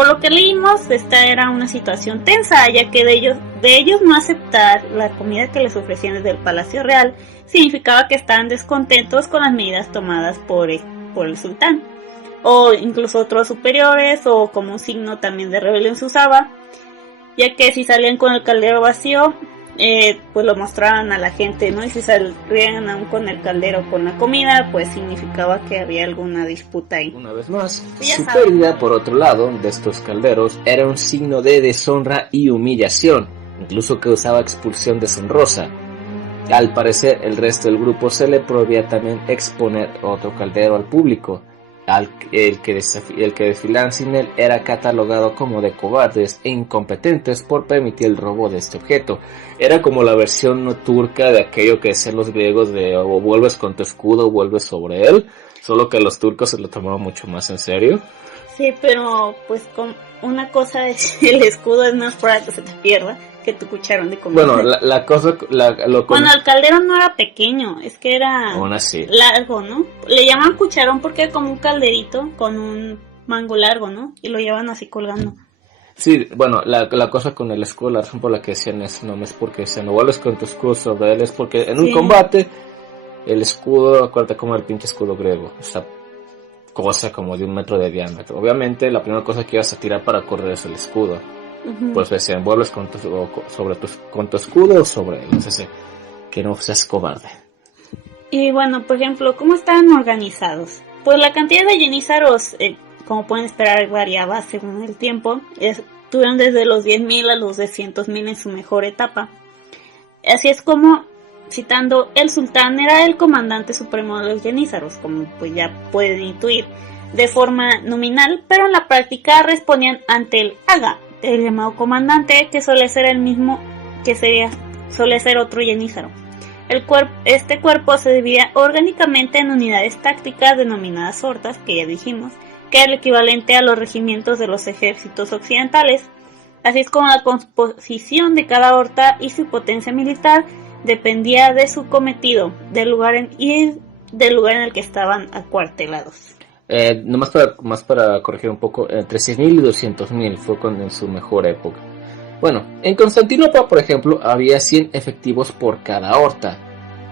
Por lo que leímos, esta era una situación tensa, ya que de ellos no aceptar la comida que les ofrecían desde el Palacio Real significaba que estaban descontentos con las medidas tomadas por el sultán, o incluso otros superiores, o como un signo también de rebelión se usaba, ya que si salían con el caldero vacío, pues lo mostraban a la gente, ¿no? Y si salían aún con el caldero con la comida, pues significaba que había alguna disputa ahí. Una vez más, su pérdida, por otro lado, de estos calderos era un signo de deshonra y humillación, incluso causaba expulsión deshonrosa. Al parecer, el resto del grupo se le prohibía también exponer otro caldero al público. El que desfilaban sin él era catalogado como de cobardes e incompetentes por permitir el robo de este objeto. Era como la versión no turca de aquello que decían los griegos de o vuelves con tu escudo o vuelves sobre él, solo que los turcos se lo tomaban mucho más en serio. Sí, pero pues con una cosa es el escudo es más para que se te pierda que tu cucharón de comida. Bueno, Bueno, el caldero no era pequeño, es que era así largo, ¿no? Le llaman cucharón porque era como un calderito con un mango largo, ¿no? Y lo llevan así colgando. Sí, bueno, la cosa con el escudo, la razón por la que decían eso no es porque se no vuelves con tu escudo sobre él, es porque en un combate el escudo, acuérdate como el pinche escudo griego, esa cosa como de 1 metro de diámetro. Obviamente la primera cosa que ibas a tirar para correr es el escudo. Pues se envuelves con tu escudo o sobre él, entonces que no seas cobarde. Y bueno, por ejemplo, ¿cómo estaban organizados? Pues la cantidad de yenízaros, como pueden esperar, variaba según el tiempo. Estuvieron desde los 10.000 a los 200.000 en su mejor etapa. Así es como, citando, el sultán era el comandante supremo de los yenízaros, como pues ya pueden intuir, de forma nominal, pero en la práctica respondían ante el aga, el llamado comandante, que suele ser el mismo que suele ser otro yenízaro. Este cuerpo se dividía orgánicamente en unidades tácticas denominadas hortas, que ya dijimos, que era el equivalente a los regimientos de los ejércitos occidentales. Así es como la composición de cada horta y su potencia militar dependía de su cometido, del lugar en el que estaban acuartelados. Más para corregir un poco, entre 6.000 y 200.000 fue en su mejor época. Bueno, en Constantinopla, por ejemplo, había 100 efectivos por cada horta,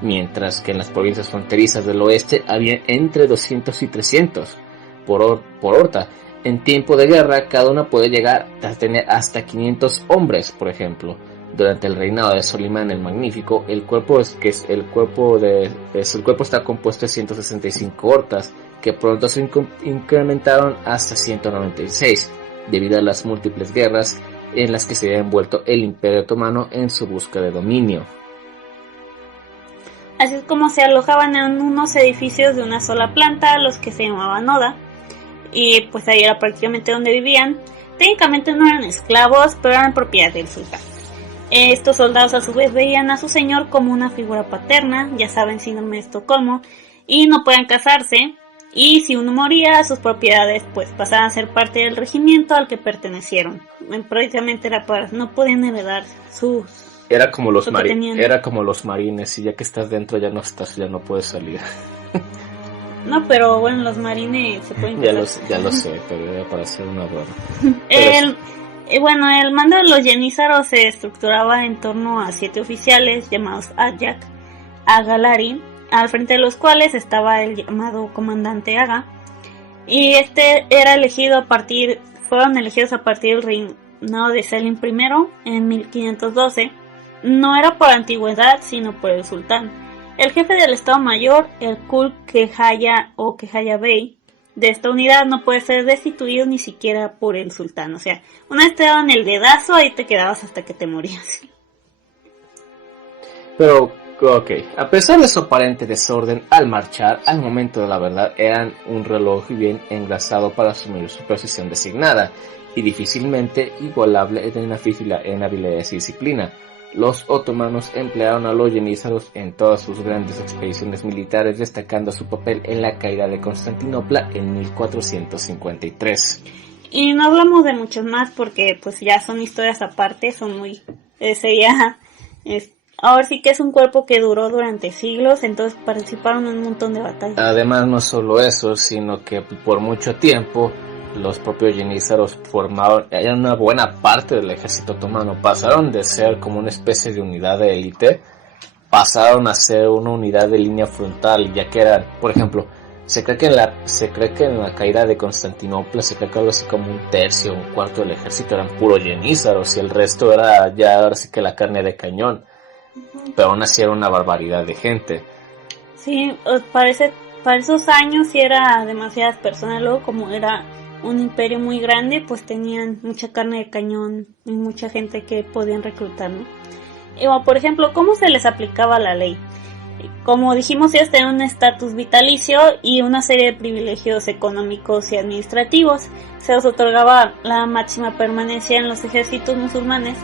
mientras que en las provincias fronterizas del oeste había entre 200 y 300 por horta. En tiempo de guerra, cada una puede llegar a tener hasta 500 hombres, por ejemplo. Durante el reinado de Solimán el Magnífico, el cuerpo está compuesto de 165 hortas, que pronto se incrementaron hasta 196, debido a las múltiples guerras en las que se había envuelto el Imperio Otomano en su busca de dominio. Así es como se alojaban en unos edificios de una sola planta, los que se llamaban Oda, y pues ahí era prácticamente donde vivían. Técnicamente no eran esclavos, pero eran propiedad del sultán. Estos soldados a su vez veían a su señor como una figura paterna, ya saben, síndrome de Estocolmo, y no podían casarse. Y si uno moría, sus propiedades pues pasaban a ser parte del regimiento al que pertenecieron. Prácticamente no podían heredar sus... Era como los marines, y ya que estás dentro ya no puedes salir. No, pero bueno, los marines se pueden casar. Ya lo sé, pero era para hacer una broma. El mando de los yenízaros se estructuraba en torno a 7 oficiales llamados Ayak, Agalari, al frente de los cuales estaba el llamado comandante Aga, y fueron elegidos a partir del reinado de Selim I en 1512. No era por antigüedad, sino por el sultán. El jefe del Estado Mayor, el Kul Kehaya o Kehaya Bey, de esta unidad no puede ser destituido ni siquiera por el sultán. O sea, una vez te daban el dedazo, ahí te quedabas hasta que te morías. Pero, ok, a pesar de su aparente desorden al marchar, al momento de la verdad eran un reloj bien engrasado para asumir su posición designada, y difícilmente igualable en habilidades y disciplina. Los otomanos emplearon a los yenízaros en todas sus grandes expediciones militares, destacando su papel en la caída de Constantinopla en 1453. Y no hablamos de muchos más porque pues ya son historias aparte, son muy... ahora sí que es un cuerpo que duró durante siglos, entonces participaron en un montón de batallas. Además, no solo eso, sino que por mucho tiempo los propios yenízaros eran una buena parte del ejército otomano. Pasaron de ser como una especie de unidad de élite, pasaron a ser una unidad de línea frontal, ya que eran, por ejemplo, se cree que en la caída de Constantinopla, se cree que algo así como un tercio, un cuarto del ejército eran puros yenízaros y el resto era ya ahora sí que la carne de cañón. Pero aún así era una barbaridad de gente. Sí, para esos años sí era demasiadas personas. Luego, como era un imperio muy grande, pues tenían mucha carne de cañón y mucha gente que podían reclutar, ¿no? Y bueno, por ejemplo, ¿cómo se les aplicaba la ley? Como dijimos, ellos tenían un estatus vitalicio y una serie de privilegios económicos y administrativos. Se les otorgaba la máxima permanencia en los ejércitos musulmanes,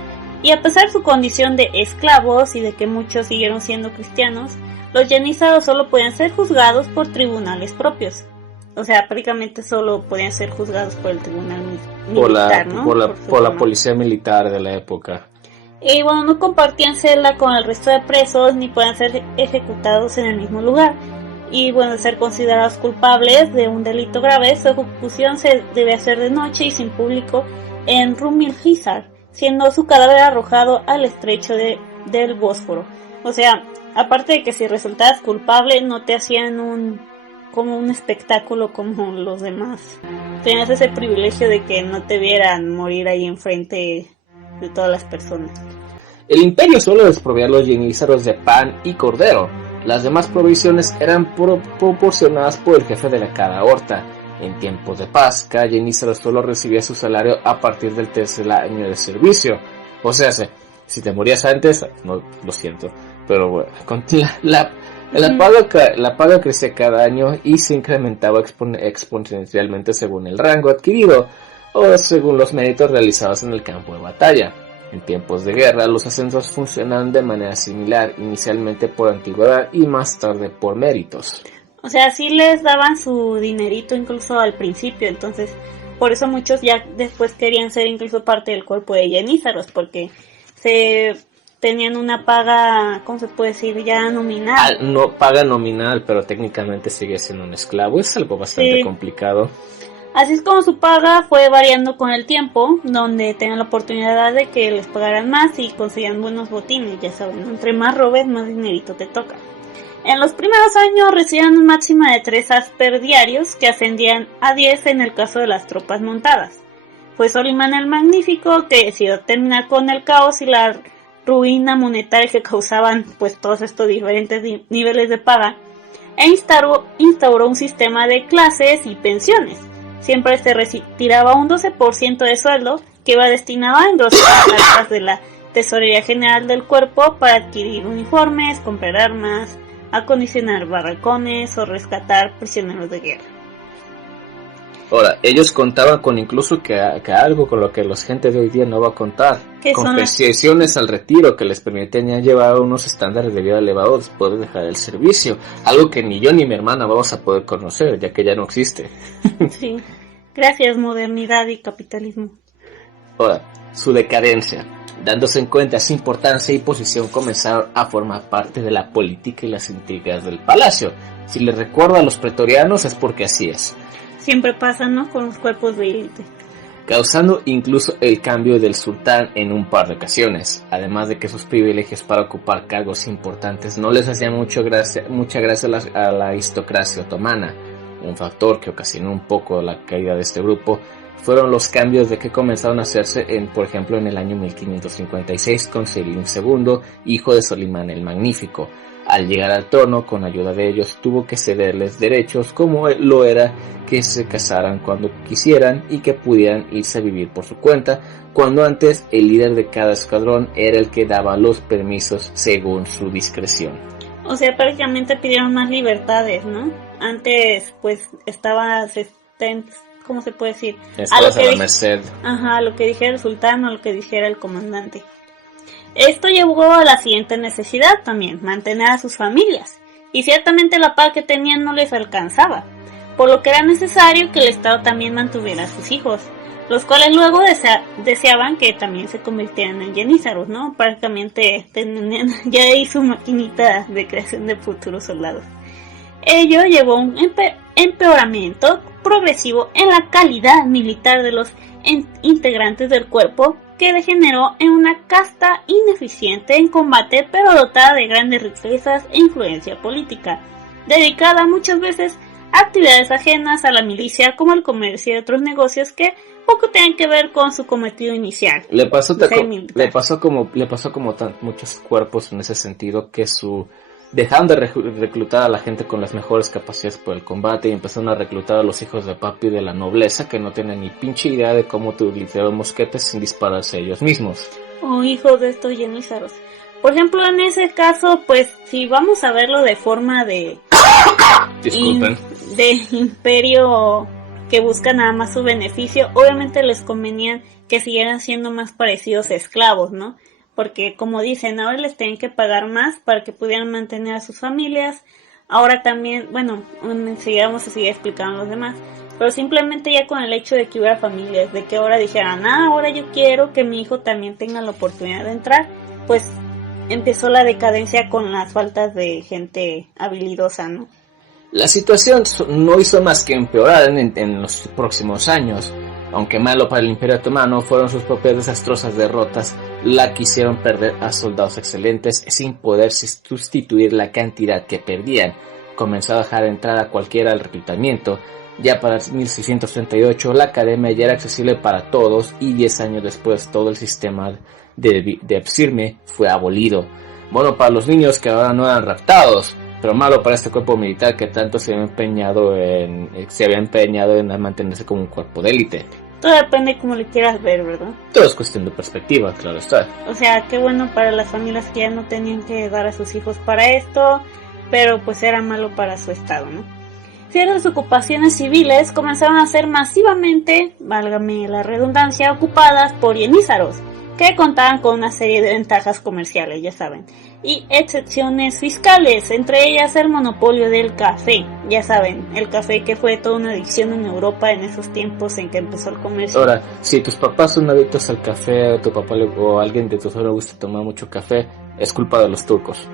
y a pesar de su condición de esclavos y de que muchos siguieron siendo cristianos, los yenízaros solo podían ser juzgados por tribunales propios. O sea, prácticamente solo podían ser juzgados por el tribunal militar, ¿no? Por la policía militar de la época. Y bueno, no compartían celda con el resto de presos ni podían ser ejecutados en el mismo lugar. Y bueno, de ser considerados culpables de un delito grave, su ejecución se debe hacer de noche y sin público en Rum el Hizar, siendo su cadáver arrojado al estrecho del Bósforo. O sea, aparte de que si resultabas culpable, no te hacían como un espectáculo como los demás. Tenías ese privilegio de que no te vieran morir ahí enfrente de todas las personas. El imperio solo desprovía a los yenízaros de pan y cordero. Las demás provisiones eran proporcionadas por el jefe de cada horta. En tiempos de paz, cada yenízaro solo recibía su salario a partir del tercer año de servicio. O sea, si te morías antes, no, lo siento, pero bueno, la paga crecía cada año y se incrementaba exponencialmente según el rango adquirido o según los méritos realizados en el campo de batalla. En tiempos de guerra, los ascensos funcionaban de manera similar, inicialmente por antigüedad y más tarde por méritos. O sea, sí les daban su dinerito incluso al principio, entonces por eso muchos ya después querían ser incluso parte del cuerpo de yenízaros, porque se tenían una paga, ¿cómo se puede decir? Ya nominal. No, paga nominal, pero técnicamente sigue siendo un esclavo, es algo bastante complicado. Así es como su paga fue variando con el tiempo, donde tenían la oportunidad de que les pagaran más y conseguían buenos botines, ya saben, entre más robes, más dinerito te toca. En los primeros años recibían un máximo de 3 asper diarios, que ascendían a 10 en el caso de las tropas montadas. Fue Solimán el Magnífico que decidió terminar con el caos y la ruina monetaria que causaban pues todos estos diferentes niveles de paga, e instauró un sistema de clases y pensiones. Siempre se retiraba un 12% de sueldo que iba destinado a engrosar las arcas de la Tesorería General del Cuerpo para adquirir uniformes, comprar armas, acondicionar barracones o rescatar prisioneros de guerra. Ahora, ellos contaban con incluso que algo con lo que la gente de hoy día no va a contar, compensaciones al retiro que les permitían ya llevar unos estándares de vida elevados después de dejar el servicio, algo que ni yo ni mi hermana vamos a poder conocer, ya que ya no existe. Sí, gracias modernidad y capitalismo. Ahora, su decadencia. Dándose en cuenta su importancia y posición, comenzaron a formar parte de la política y las intrigas del palacio. Si les recuerda a los pretorianos es porque así es. Siempre pasa, ¿no?, con los cuerpos de élite. Causando incluso el cambio del sultán en un par de ocasiones. Además de que sus privilegios para ocupar cargos importantes no les hacían mucha gracia a la aristocracia otomana. Un factor que ocasionó un poco la caída de este grupo fueron los cambios de que comenzaron a hacerse, por ejemplo, en el año 1556 con Selim II, hijo de Solimán el Magnífico. Al llegar al trono, con ayuda de ellos, tuvo que cederles derechos como lo era que se casaran cuando quisieran y que pudieran irse a vivir por su cuenta, cuando antes el líder de cada escuadrón era el que daba los permisos según su discreción. O sea, prácticamente pidieron más libertades, ¿no? Antes, pues, ¿cómo se puede decir? Estabas a la merced. Ajá, a lo que dijera el sultán o a lo que dijera el comandante. Esto llevó a la siguiente necesidad también, mantener a sus familias, y ciertamente la paga que tenían no les alcanzaba, por lo que era necesario que el Estado también mantuviera a sus hijos, los cuales luego deseaban que también se convirtieran en yenízaros, ¿no? Prácticamente tenían ya ahí su maquinita de creación de futuros soldados. Ello llevó a un empeoramiento progresivo en la calidad militar de los integrantes del cuerpo, que degeneró en una casta ineficiente en combate, pero dotada de grandes riquezas e influencia política, dedicada muchas veces a actividades ajenas a la milicia, como el comercio y otros negocios que poco tienen que ver con su cometido inicial. Le pasó como muchos cuerpos en ese sentido, que dejaron de reclutar a la gente con las mejores capacidades por el combate y empezaron a reclutar a los hijos de papi de la nobleza, que no tienen ni pinche idea de cómo utilizar mosquetes sin dispararse ellos mismos. O hijos de estos yenízaros. Por ejemplo, en ese caso, pues si vamos a verlo de forma de imperio que busca nada más su beneficio, obviamente les convenía que siguieran siendo más parecidos a esclavos, ¿no? Porque como dicen, ahora les tienen que pagar más para que pudieran mantener a sus familias. Ahora también, bueno, enseguida vamos a seguir explicando los demás, pero simplemente ya con el hecho de que hubiera familias, de que ahora dijeran, ahora yo quiero que mi hijo también tenga la oportunidad de entrar, pues empezó la decadencia con las faltas de gente habilidosa, ¿no? La situación no hizo más que empeorar en los próximos años. Aunque malo para el Imperio Otomano, fueron sus propias desastrosas derrotas la que hicieron perder a soldados excelentes sin poder sustituir la cantidad que perdían. Comenzó a dejar entrar a cualquiera al reclutamiento. Ya para 1638 la academia ya era accesible para todos y 10 años después todo el sistema de Epsirme fue abolido. Bueno para los niños que ahora no eran raptados, pero malo para este cuerpo militar que tanto se había empeñado en mantenerse como un cuerpo de élite. Todo depende de cómo le quieras ver, ¿verdad? Todo es cuestión de perspectiva, claro está. O sea, qué bueno para las familias que ya no tenían que dar a sus hijos para esto, pero pues era malo para su estado, ¿no? Ciertas ocupaciones civiles comenzaron a ser masivamente, válgame la redundancia, ocupadas por yenízaros, que contaban con una serie de ventajas comerciales, ya saben, y excepciones fiscales, entre ellas el monopolio del café, ya saben, el café que fue toda una adicción en Europa en esos tiempos en que empezó el comercio. Ahora, si tus papás son adictos al café, o tu papá o alguien de tu zona le gusta tomar mucho café, es culpa de los turcos.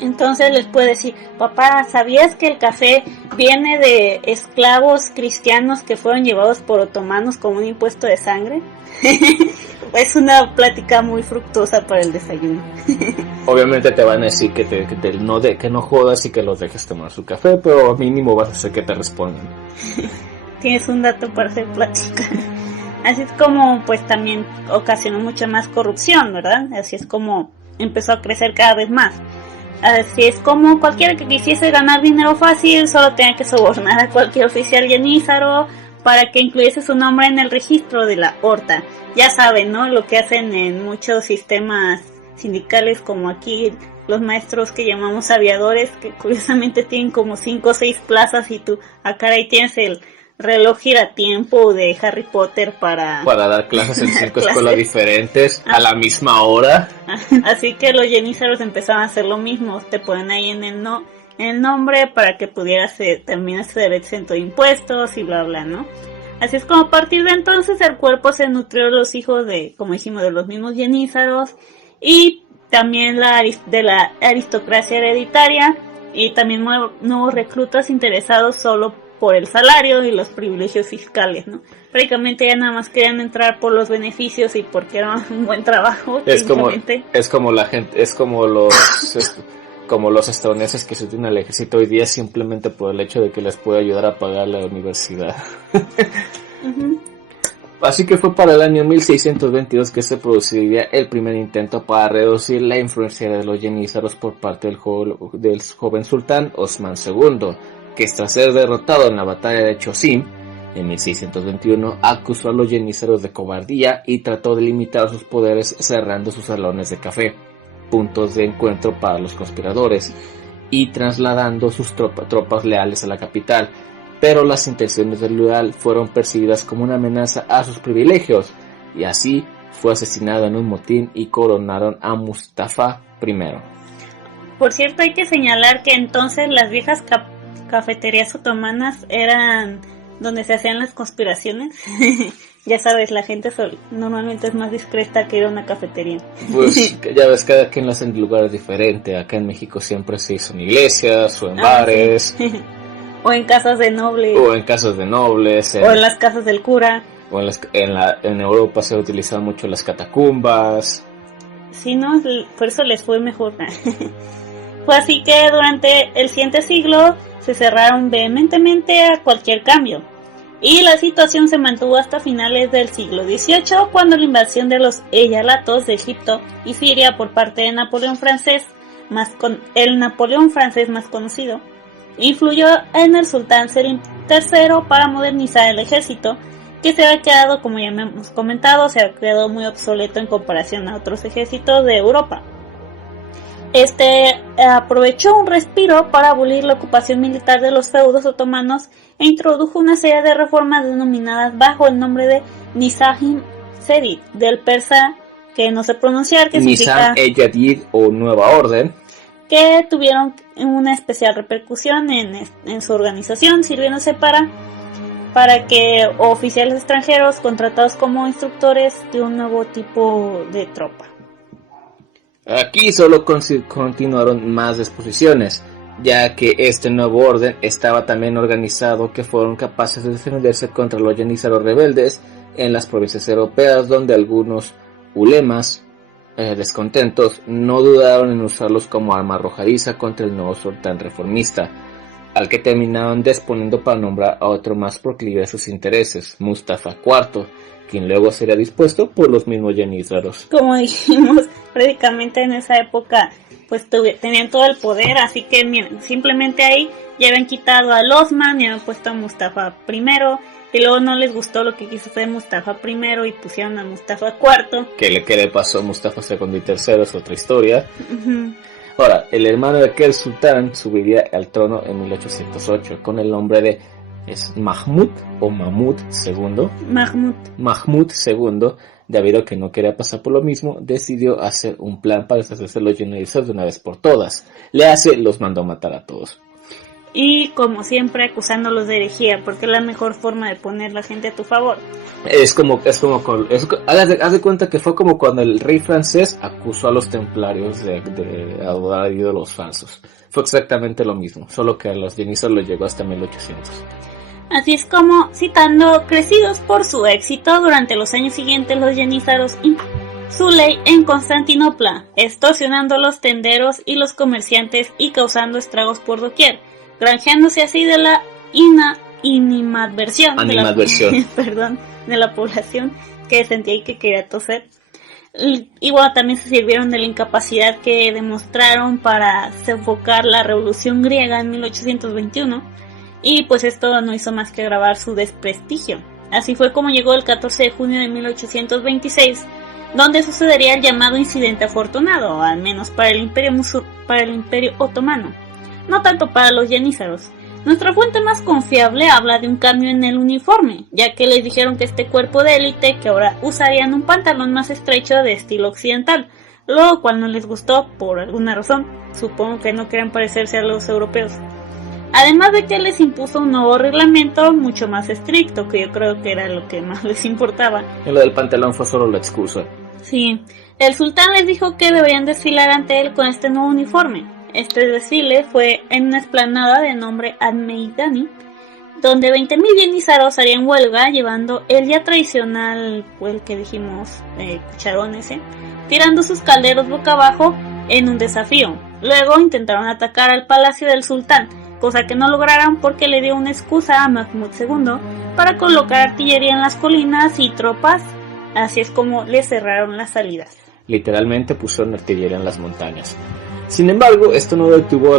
Entonces les puede decir, papá, ¿sabías que el café viene de esclavos cristianos que fueron llevados por otomanos como un impuesto de sangre? Es una plática muy fructuosa para el desayuno. Obviamente te van a decir que no jodas y que los dejes tomar su café, pero mínimo vas a hacer que te respondan. Tienes un dato para hacer plática. Así es como pues también ocasionó mucha más corrupción, ¿verdad? Así es como empezó a crecer cada vez más. Así es como cualquiera que quisiese ganar dinero fácil solo tenía que sobornar a cualquier oficial yenízaro para que incluyese su nombre en el registro de la horta. Ya saben, ¿no? Lo que hacen en muchos sistemas sindicales, como aquí los maestros que llamamos aviadores, que curiosamente tienen como 5 o 6 plazas y tú, caray, tienes el reloj giratiempo de Harry Potter para dar clases en 5 escuelas diferentes a la misma hora. Así que los yenízaros empezaron a hacer lo mismo, te ponen ahí en el nombre para que pudieras también ser exento de impuestos y bla bla, ¿no? Así es como a partir de entonces el cuerpo se nutrió de los hijos de, como dijimos, de los mismos yenízaros y también de la aristocracia hereditaria y también nuevos reclutas interesados solo por el salario y los privilegios fiscales, ¿no? Prácticamente ya nada más querían entrar por los beneficios y porque era un buen trabajo. Es como la gente, es como los como los estadounidenses que se unen al ejército hoy día simplemente por el hecho de que les puede ayudar a pagar la universidad. Uh-huh. Así que fue para el año 1622 que se produciría el primer intento para reducir la influencia de los yenízaros por parte del joven sultán Osman II, que tras ser derrotado en la batalla de Chosin en 1621 acusó a los yenízaros de cobardía y trató de limitar sus poderes cerrando sus salones de café, puntos de encuentro para los conspiradores, y trasladando sus tropas leales a la capital, pero las intenciones del leal fueron percibidas como una amenaza a sus privilegios, y así fue asesinado en un motín y coronaron a Mustafa I. Por cierto, hay que señalar que entonces las viejas cafeterías otomanas eran donde se hacían las conspiraciones Ya sabes, la gente normalmente es más discreta que ir a una cafetería. Pues ya ves, cada quien lo hace en lugares diferentes. Acá en México siempre se hizo en iglesias o en bares. Sí. O en casas de nobles. O en casas de nobles. O en las casas del cura. O en Europa se utilizan mucho las catacumbas. Sí, ¿no? Por eso les fue mejor. Fue así que durante el siguiente siglo se cerraron vehementemente a cualquier cambio. Y la situación se mantuvo hasta finales del siglo XVIII, cuando la invasión de los eyalatos de Egipto y Siria por parte de Napoleón francés, el Napoleón francés más conocido, influyó en el sultán Selim III para modernizar el ejército, que se había quedado, como ya hemos comentado, se había quedado muy obsoleto en comparación a otros ejércitos de Europa. Aprovechó un respiro para abolir la ocupación militar de los feudos otomanos e introdujo una serie de reformas denominadas bajo el nombre de Nizam Jadid, del persa que no sé pronunciar, que Nizam Jadid o Nueva Orden, que tuvieron una especial repercusión en su organización, sirviéndose para que oficiales extranjeros contratados como instructores de un nuevo tipo de tropa. Aquí solo continuaron más disposiciones, ya que este nuevo orden estaba también organizado que fueron capaces de defenderse contra los yanízaros rebeldes en las provincias europeas, donde algunos ulemas descontentos no dudaron en usarlos como arma arrojadiza contra el nuevo sultán reformista, al que terminaron desponiendo para nombrar a otro más proclive a sus intereses, Mustafa IV, quien luego sería dispuesto por los mismos yanízaros. Como dijimos, prácticamente en esa época pues tenían todo el poder, así que miren, simplemente ahí ya habían quitado a Osman y habían puesto a Mustafa I, y luego no les gustó lo que quiso hacer Mustafa I y pusieron a Mustafa IV. ¿Qué le pasó a Mustafa II y III? Es otra historia. Uh-huh. Ahora, el hermano de aquel sultán subiría al trono en 1808 con el nombre de Mahmud o Mahmud II. Mahmud II, debido a que no quería pasar por lo mismo, decidió hacer un plan para deshacerse de los yanízaros de una vez por todas. Los mandó a matar a todos. Y como siempre acusándolos de herejía, porque es la mejor forma de poner la gente a tu favor. Haz de cuenta que fue como cuando el rey francés acusó a los templarios de adorar ídolos falsos. Fue exactamente lo mismo, solo que a los yanízaros les llegó hasta 1800. Así es como, citando, crecidos por su éxito durante los años siguientes, los yanízaros su ley en Constantinopla, extorsionando a los tenderos y los comerciantes y causando estragos por doquier, granjeándose así de la animadversión de la población que sentía y que quería toser. Igual también se sirvieron de la incapacidad que demostraron para sofocar la revolución griega en 1821, y pues esto no hizo más que agravar su desprestigio. Así fue como llegó el 14 de junio de 1826, donde sucedería el llamado incidente afortunado, al menos para el imperio otomano, no tanto para los yanízaros. Nuestra fuente más confiable habla de un cambio en el uniforme, ya que les dijeron que este cuerpo de élite que ahora usarían un pantalón más estrecho de estilo occidental, lo cual no les gustó por alguna razón, supongo que no querían parecerse a los europeos. Además de que les impuso un nuevo reglamento mucho más estricto, que yo creo que era lo que más les importaba. Y lo del pantalón fue solo la excusa. Sí, el sultán les dijo que deberían desfilar ante él con este nuevo uniforme. Este desfile fue en una explanada de nombre Al-Meidani, donde 20.000 yanízaros harían huelga llevando el ya tradicional, pues el que dijimos, cucharón ese, tirando sus calderos boca abajo en un desafío. Luego intentaron atacar al palacio del sultán, cosa que no lograron porque le dio una excusa a Mahmud II para colocar artillería en las colinas y tropas, así es como le cerraron las salidas. Literalmente pusieron artillería en las montañas. Sin embargo, esto no detuvo a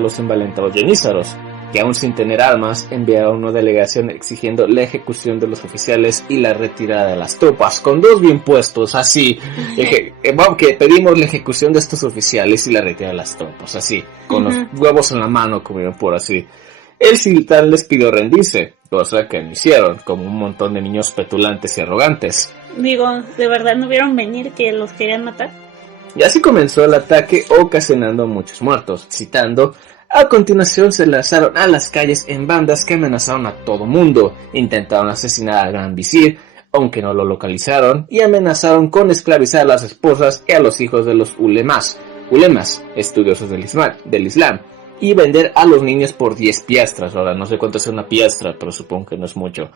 los envalentados yanízaros, que aún sin tener armas, enviaron una delegación exigiendo la ejecución de los oficiales y la retirada de las tropas, con dos bien puestos, así, que pedimos la ejecución de estos oficiales y la retirada de las tropas, así, con los huevos en la mano, como por así. El sultán les pidió rendirse, cosa que no hicieron, como un montón de niños petulantes y arrogantes. Digo, ¿de verdad no vieron venir que los querían matar? Y así comenzó el ataque, ocasionando muchos muertos. Citando, a continuación se lanzaron a las calles en bandas que amenazaron a todo mundo. Intentaron asesinar al gran visir, aunque no lo localizaron, y amenazaron con esclavizar a las esposas y a los hijos de los ulemas, estudiosos del Islam, y vender a los niños por 10 piastras. Ahora, no sé cuánto es una piastra, pero supongo que no es mucho.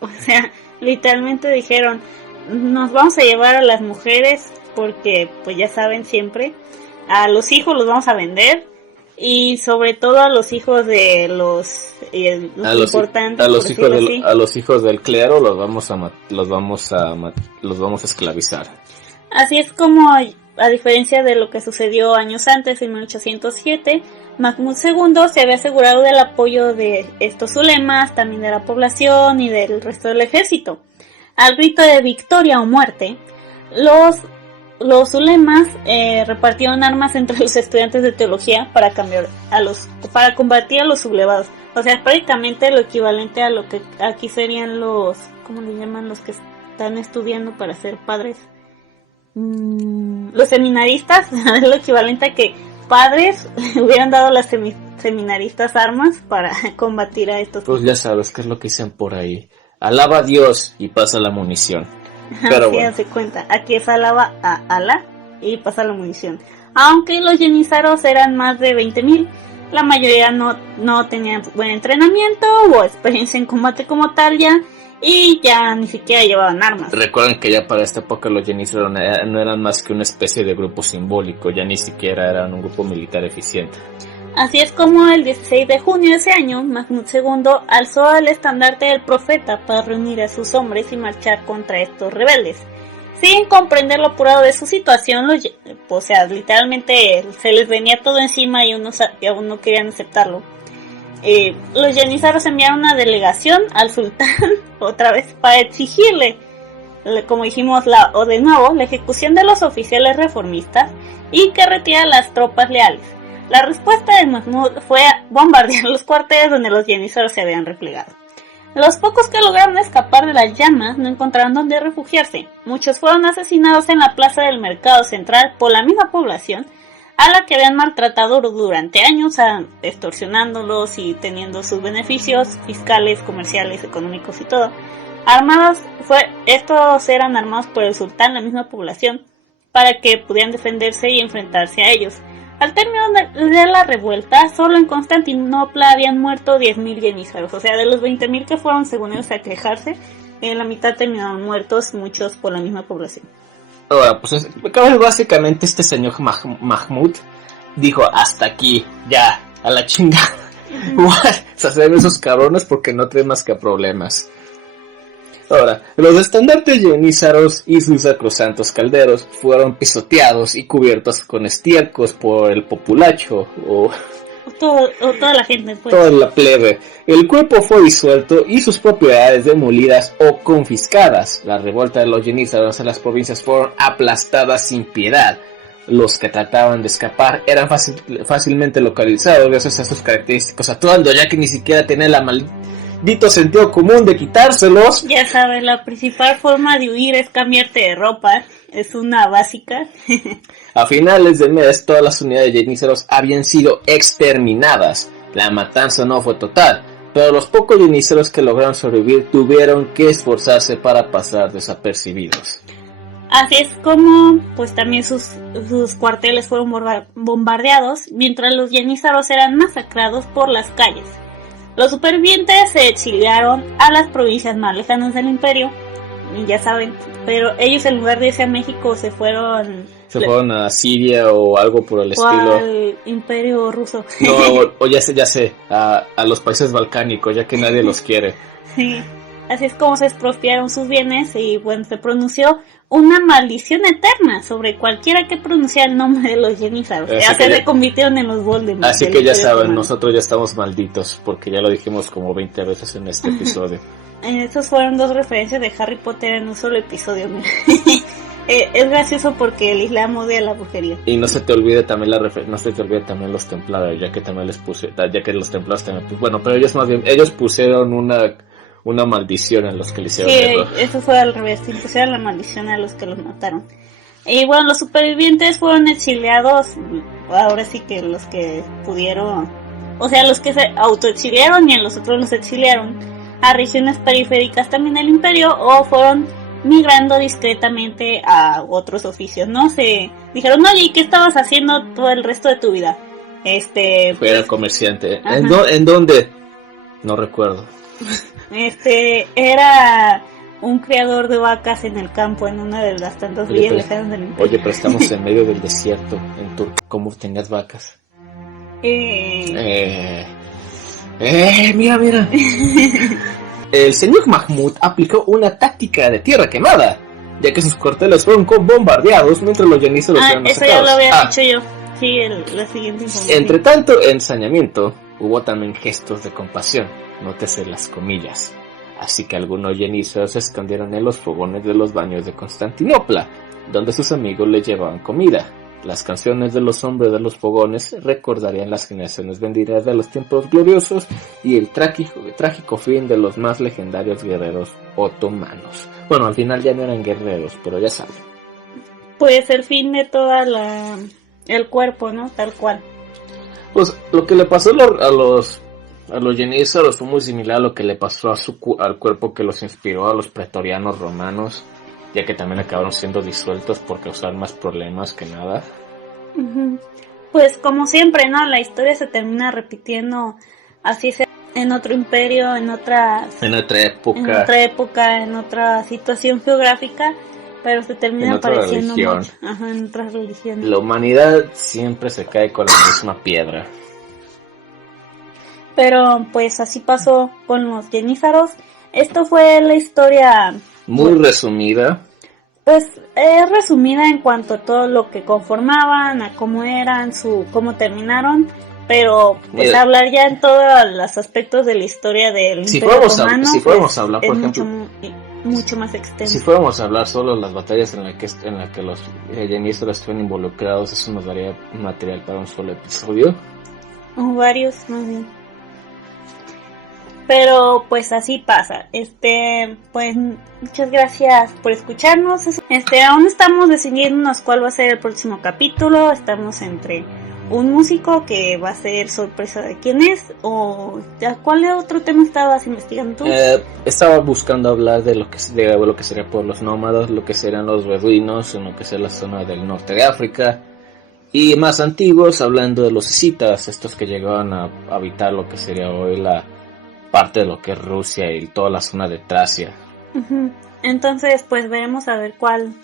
O sea, literalmente dijeron, nos vamos a llevar a las mujeres porque, pues ya saben siempre, a los hijos los vamos a vender, y sobre todo a los hijos de los importantes, a los hijos del clero los vamos a esclavizar. Así es como, a diferencia de lo que sucedió años antes, en 1807, Mahmud II se había asegurado del apoyo de estos ulemas, también de la población y del resto del ejército. Al grito de victoria o muerte, los ulemas repartieron armas entre los estudiantes de teología para combatir a los sublevados. O sea, prácticamente lo equivalente a lo que aquí serían los, ¿cómo le llaman? Los que están estudiando para ser padres. Los seminaristas, es lo equivalente a que padres hubieran dado a las seminaristas armas para combatir a estos. Pues ya sabes qué es lo que dicen por ahí. Alaba a Dios y pasa la munición. Pero así bueno. se cuenta, aquí es alaba a Alá y pasa la munición. Aunque los yenízaros eran más de 20,000, la mayoría no tenían buen entrenamiento o experiencia en combate como tal ya, y ya ni siquiera llevaban armas. Recuerden que ya para esta época los yenízaros no eran más que una especie de grupo simbólico, ya ni siquiera eran un grupo militar eficiente. Así es como el 16 de junio de ese año, Mahmud II alzó el estandarte del profeta para reunir a sus hombres y marchar contra estos rebeldes. Sin comprender lo apurado de su situación, o sea, literalmente se les venía todo encima y aún no querían aceptarlo. Los yenízaros enviaron una delegación al sultán, otra vez, para exigirle, como dijimos de nuevo, la ejecución de los oficiales reformistas y que retira las tropas leales. La respuesta de Mahmud fue bombardear los cuarteles donde los yenízaros se habían replegado. Los pocos que lograron escapar de las llamas no encontraron dónde refugiarse. Muchos fueron asesinados en la plaza del mercado central por la misma población a la que habían maltratado durante años, extorsionándolos y teniendo sus beneficios fiscales, comerciales, económicos y todo. Estos eran armados por el sultán, la misma población, para que pudieran defenderse y enfrentarse a ellos. Al término de la revuelta, solo en Constantinopla habían muerto 10,000 yenízaros. O sea, de los 20,000 que fueron según ellos a quejarse, la mitad terminaron muertos, muchos por la misma población. Ahora, pues básicamente este señor Mahmud dijo, hasta aquí, ya, a la chinga. Se hacen esos cabrones porque no traen más que problemas. Ahora, los estandartes yenízaros y sus sacrosantos calderos fueron pisoteados y cubiertos con estiércol por el populacho o toda la gente, pues. Toda la plebe. El cuerpo fue disuelto y sus propiedades demolidas o confiscadas. La revolta de los yenízaros en las provincias fueron aplastadas sin piedad. Los que trataban de escapar eran fácilmente localizados gracias a sus característicos atuendos, ya que ni siquiera tenían la maldito sentido común de quitárselos. Ya sabes, la principal forma de huir es cambiarte de ropa. Es una básica. A finales del mes, todas las unidades de yenízaros habían sido exterminadas. La matanza no fue total, pero los pocos yenízaros que lograron sobrevivir tuvieron que esforzarse para pasar desapercibidos. Así es como, pues también sus cuarteles fueron bombardeados, mientras los yenízaros eran masacrados por las calles. Los supervivientes se exiliaron a las provincias más lejanas del imperio, y ya saben, pero ellos en lugar de irse a México se fueron a Siria o algo por el estilo. Al imperio ruso. No, o ya sé, a los países balcánicos, ya que nadie los quiere. Sí, así es como se expropiaron sus bienes y bueno, se pronunció una maldición eterna sobre cualquiera que pronunciara el nombre de los yenízaros. Ya se convirtieron en los Voldemort. Así que ya saben, nosotros ya estamos malditos, porque ya lo dijimos como 20 veces en este episodio. Estos fueron 2 referencias de Harry Potter en un solo episodio. Es gracioso porque el Islam odia la brujería. Y no se te olvide también los templarios, ya que también les puse, ya que los templarios también, pues, bueno, pero ellos pusieron una maldición a los que le hicieron eso. Sí, eso fue al revés, impusieron la maldición a los que los mataron. Y bueno, los supervivientes fueron exiliados, ahora sí que los que pudieron, o sea, los que se autoexiliaron y a los otros los exiliaron a regiones periféricas también del imperio o fueron migrando discretamente a otros oficios, ¿no? Se dijeron, oye, ¿y qué estabas haciendo todo el resto de tu vida? Era comerciante. Ajá. ¿En dónde? No recuerdo. Era un criador de vacas en el campo en una de las tantas villas lejanas del imperio. Oye, pero estamos en medio del desierto, en Turquía. ¿Cómo tenías vacas? Mira. El señor Mahmud aplicó una táctica de tierra quemada, ya que sus cuarteles fueron bombardeados mientras los yenízaros eran eso atacados. ya lo había dicho yo. Sí, la siguiente información. Entre tanto ensañamiento, hubo también gestos de compasión, nótese las comillas. Así que algunos yenízaros se escondieron en los fogones de los baños de Constantinopla, donde sus amigos les llevaban comida. Las canciones de los hombres de los fogones recordarían las generaciones venideras de los tiempos gloriosos y el trágico fin de los más legendarios guerreros otomanos. Bueno, al final ya no eran guerreros, pero ya saben. Pues el fin de toda el cuerpo, ¿no? Tal cual. Pues lo que le pasó a los yenízaros fue muy similar a lo que le pasó al cuerpo que los inspiró a los pretorianos romanos, ya que también acabaron siendo disueltos por causar más problemas que nada. Pues como siempre, ¿no? La historia se termina repitiendo, así sea en otro imperio, en otra época, en otra situación geográfica, pero se termina apareciendo mucho. En otras religiones. La humanidad siempre se cae con la misma piedra. Pero pues así pasó con los yenízaros. Esto fue la historia muy resumida. Pues es resumida en cuanto a todo lo que conformaban, a cómo eran, cómo terminaron, pero pues hablar ya en todos los aspectos de la historia del Imperio Otomano, si fuéramos a hablar, por ejemplo, mucho más extenso. Si fuéramos a hablar solo de las batallas en la que los yenízaros estuvieron involucrados, eso nos daría material para un solo episodio. O varios, más bien. Pero pues así pasa. Pues muchas gracias por escucharnos. Aún estamos decidiéndonos cuál va a ser el próximo capítulo. Estamos entre un músico que va a ser sorpresa de quién es, o ¿cuál otro tema estabas investigando tú? Estaba buscando hablar de lo que sería pueblos nómadas, lo que serían los beduinos, en lo que sea la zona del norte de África, y más antiguos, hablando de los escitas, estos que llegaban a habitar lo que sería hoy la parte de lo que es Rusia y toda la zona de Tracia. Entonces pues veremos a ver cuál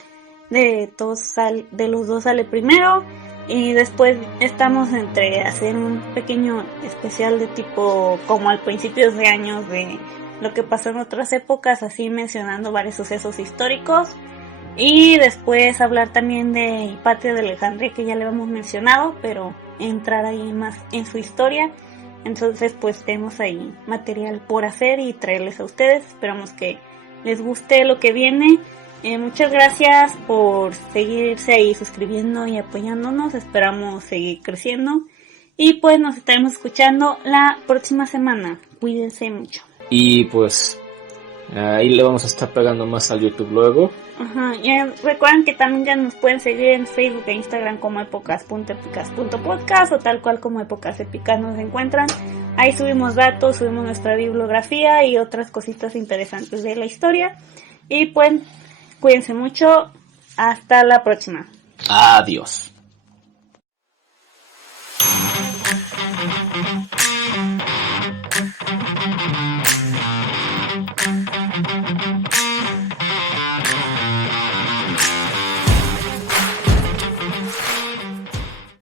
de los dos sale primero, y después estamos entre hacer un pequeño especial de tipo como al principios de años de lo que pasó en otras épocas, así mencionando varios sucesos históricos, y después hablar también de Hipatia de Alejandría, que ya le hemos mencionado, pero entrar ahí más en su historia. Entonces pues tenemos ahí material por hacer y traerles a ustedes. Esperamos que les guste lo que viene. Muchas gracias por seguirse ahí suscribiendo y apoyándonos. Esperamos seguir creciendo. Y pues nos estaremos escuchando la próxima semana. Cuídense mucho. Y pues ahí le vamos a estar pegando más al YouTube luego. Y recuerden que también ya nos pueden seguir en Facebook e Instagram como epocas.epicas.podcast, o tal cual como Épocas Épicas nos encuentran. Ahí subimos datos, subimos nuestra bibliografía y otras cositas interesantes de la historia. Y pues cuídense mucho. Hasta la próxima. Adiós.